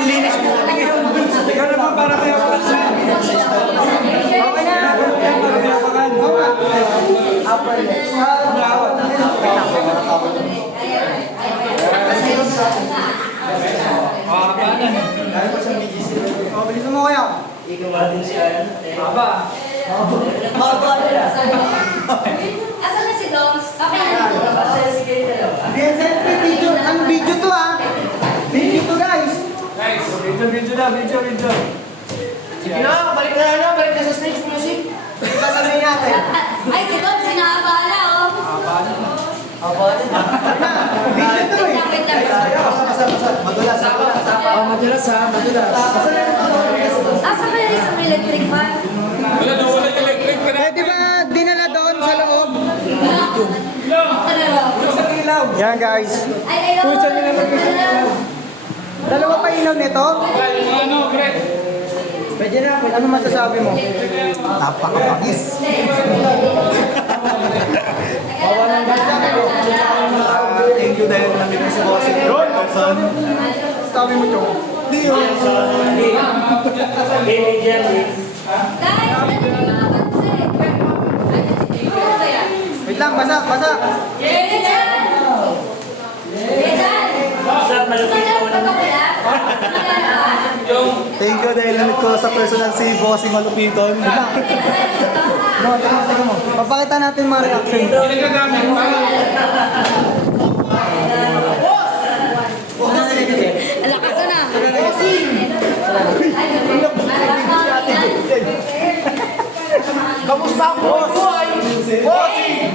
Nilinis mo. Ikaw naman para kayo. Okay na. Bilisan mo kaya. Aba. Asan na si Doms? Okay na dito. Ang video to ah. Video to guys. Guys, video na. Sige na, balik na sa stage music. Sasabihin natin. Ay, si Doms, sinaabala oh. Video to eh. Wait lang. Madulas. Asan kaya isang electric fan? Wala na electric ka na. Pwede ba dinala doon sa loob? Ano? Yan guys. Ay, ayaw. Dalawa pa ilaw nito? Ano, Brett? Pwede na. Ano masasabi mo? Napakapagis. Thank you dahil nandito si Bossing. Sabi mo, Chong. Hindi yun. Guys, ano yung mga pansin? Ano ba yan? Wait lang, basa. Rejan! Thank you dahil nandito ko sa personal si Bossing Malupiton. No, teka mo. Papakita natin mga reaction. Pinagagamit mo. Lakas na. Kamusta ang buhay? Bossing!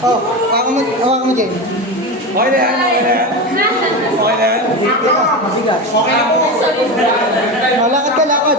Oh, hawakan mo, Jen. Okay na yan. Mabigat. Okay na po. Lakad ka, lakad.